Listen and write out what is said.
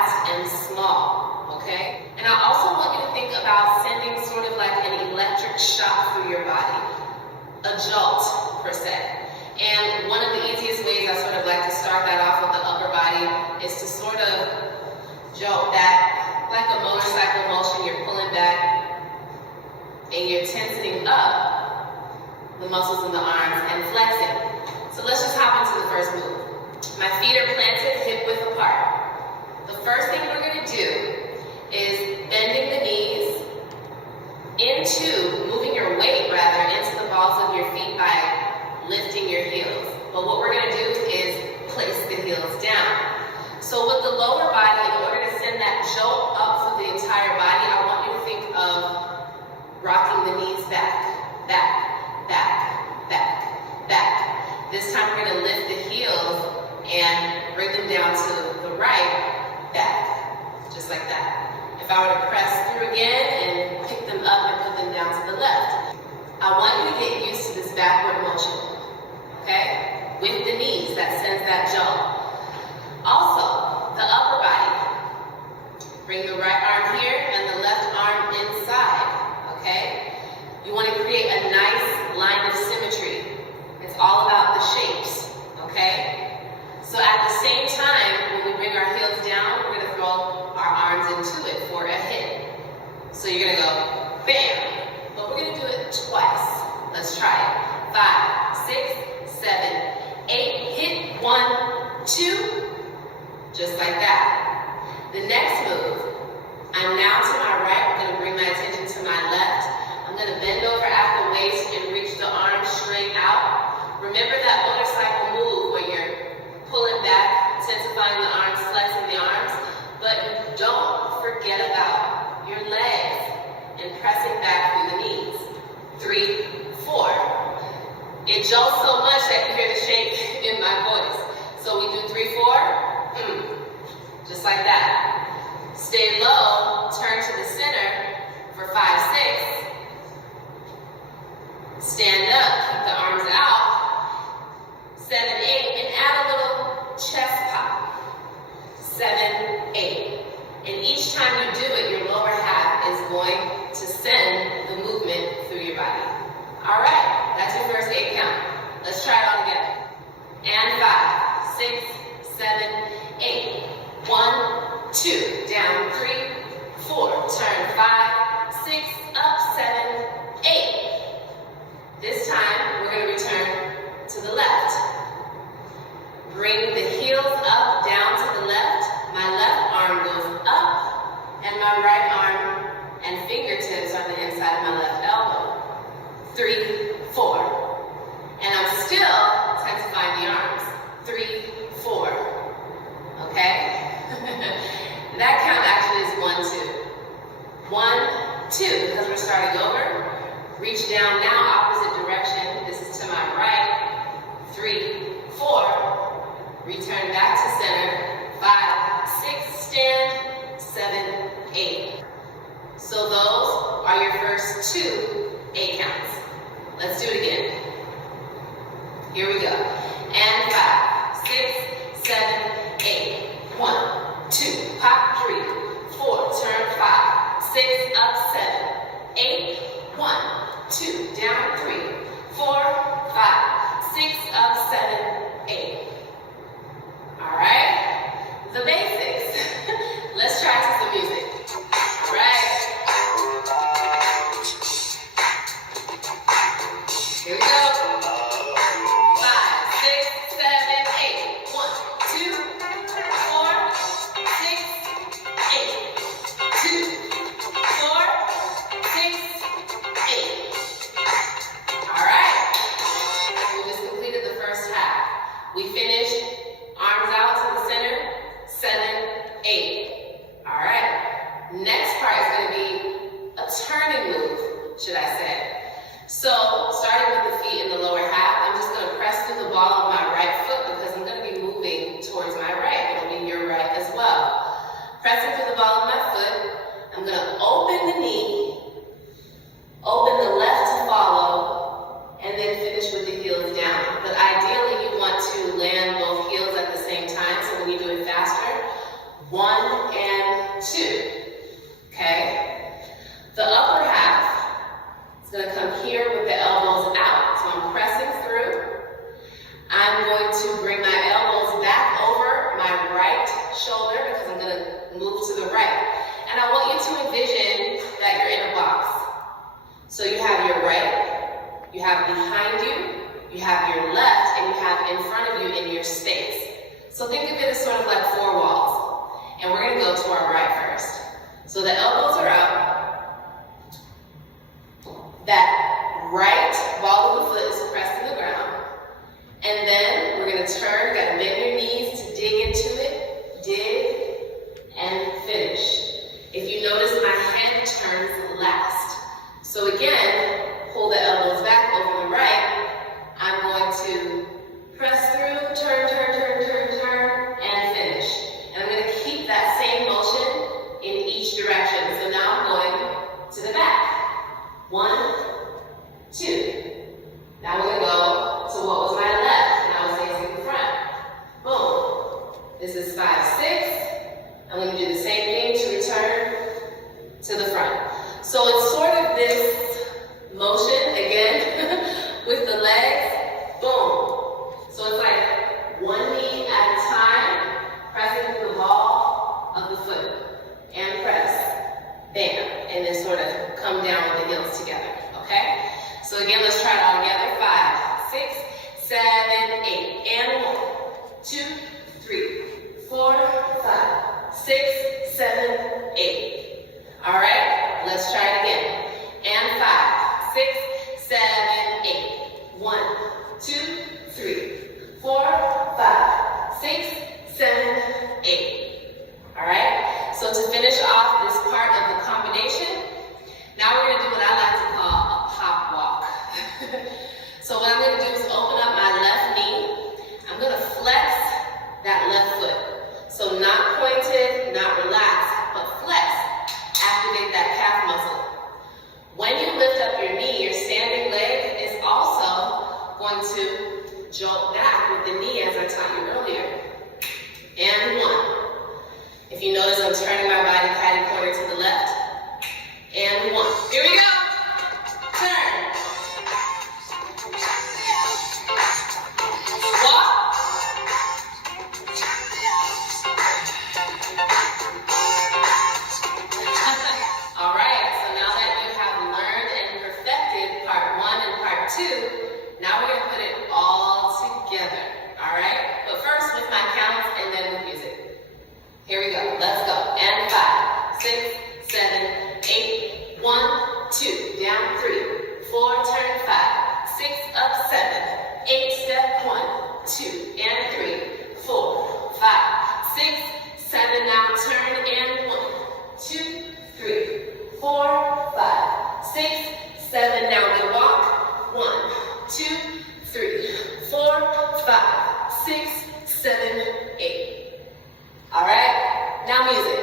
fast and small, okay? And I also want you to think about sending sort of like an electric shock through your body, a jolt per se. And one of the easiest ways I sort of like to start that off with the upper body is to sort of jolt that like a motorcycle motion. You're pulling back and you're tensing up the muscles in the arms and flexing. So let's just hop into the first move. My feet are planted hip width apart. The first thing we're going to do is bending the knees moving your weight rather into the balls of your feet by lifting your heels. But what we're going to do is place the heels down. So with the lower body, in order to send that jolt up through the entire body, I want you to think of rocking the knees back, back, back, back, back. This time we're going to lift the heels and bring them down to the right, back, just like that. If I were to press through again and pick them up and put them down to the left, I want you to get used to this backward motion, okay? With the knees, that sends that jolt. Also, the upper body. Bring the right arm here and the left arm inside, okay? You want to create a nice line of symmetry. It's all about the shapes, okay? So at the same time, when we bring our heels down, we're going to throw our arms into it for a hit. So you're going to go bam, but we're going to do it twice. Let's try it. 5, 6, 7, 8, hit 1, 2, just like that. The next move, I'm now to my right. I'm going to bring my attention to my left. I'm going to bend over at the waist and reach the arms straight out. Remember that motorcycle move where you're pulling back, intensifying the arms, flexing the arms, but don't forget about your legs and pressing back through the knees. 3, 4. It jolts so much that you hear the shake in my voice. So we do 3, 4, just like that. Stay low, turn to the center for 5, 6. Stand up, keep the arms out. 7, 8, and add a little chest pop. 7, 8. And each time you do it, your lower half is going to send the movement through your body. All right, that's your first 8 count. Let's try it all together. And 5, 6, 7, 8. 1, 2, down 3, 4, turn 5, 6, up 7, 8. This time, we're going to return to the left. Bring the heels up, down to the left. My left arm goes up, and my right arm and fingertips are on the inside of my left elbow. 3, 4. And I'm still intensifying the arms. 3, 4. Okay? That count actually is 1, 2. 1, 2, because we're starting over. Reach down now, opposite direction. This is to my right. 3, 4. Return back to center. 5, 6, stand. 7, 8. So those are your first 2 8 counts. Let's do it again. Here we go. And 5, 6, 7, 8. 1, 2, pop 3, 4, turn 5, 6, up 7, 8, 1, 2, down 3, 4, 5, 6, up 7, 8. All right, the basics. Let's try to some music. All right. Here we go. 5, 6, 7, 8. 1, 2, 4, 6, 8. 2, 4, 6, 8. All right. We just completed the first half. We finished arms out to the center. 7, 1 and 2. Okay? The upper half is going to come here with the elbows out. So I'm pressing through. I'm going to bring my elbows back over my right shoulder because I'm going to move to the right. And I want you to envision that you're in a box. So you have your right, you have behind you, you have your left, and you have in front of you in your space. So think of it as sort of like 4 walls. And we're going to go to our right first. So the elbows are up. That right ball of the foot is pressed to the ground. And then we're going to turn, got to bend your knees to dig into it, dig, and finish. If you notice, my head turns last. So again, pull the elbows back over the right. I'm going to press through, turn, and finish. And I'm going to keep that same motion in each direction. So now I'm going to the back. 1, 2. Now we're going to go to what was my left, and I was facing the front. Boom. This is 5, 6. I'm going to do the same thing to return to the front. So it's sort of this motion, again, with the legs. Boom. So it's like 1 knee at a time, pressing through the ball of the foot. And press. Bam. And then sort of come down with the heels together. Okay? So again, let's try it all together. 5, 6, 7, 8. And 1, 2, 3, 4, 5, 6, 7, 8. All right, let's try it again. And 5, 6, 7, 8. 1, 2, 3, 4, 5, 6, 7, 8. All right, so to finish off this part of the combination, now we're going to do what I like to call a pop walk. So what I'm going to do is open up my left knee. I'm going to flex that left foot. So not pointed, not relaxed, but flex. Activate that calf muscle. When you lift up your knee, your standing leg is also going to jolt back with the knee as I taught you earlier. And 1. If you notice, I'm turning my body catty-corner to the left. And 1. Here we go. Turn. Walk. All right, so now that you have learned and perfected part 1 and part 2, now we're going to put it all together. All right? But first with my counts and then with music. Here we go. Let's go. And 5, 6, 7, 8. 1, 2. Down 3. 4. Turn 5. 6. Up 7. 8. Step 1, 2, and 3. 4, 5, 6, 7. Now turn and 1, 2, 3, 4, 5, 6, 7. Now we walk. 1, 2, 3, 4, 5, 6, 7, 8. All right. Now music.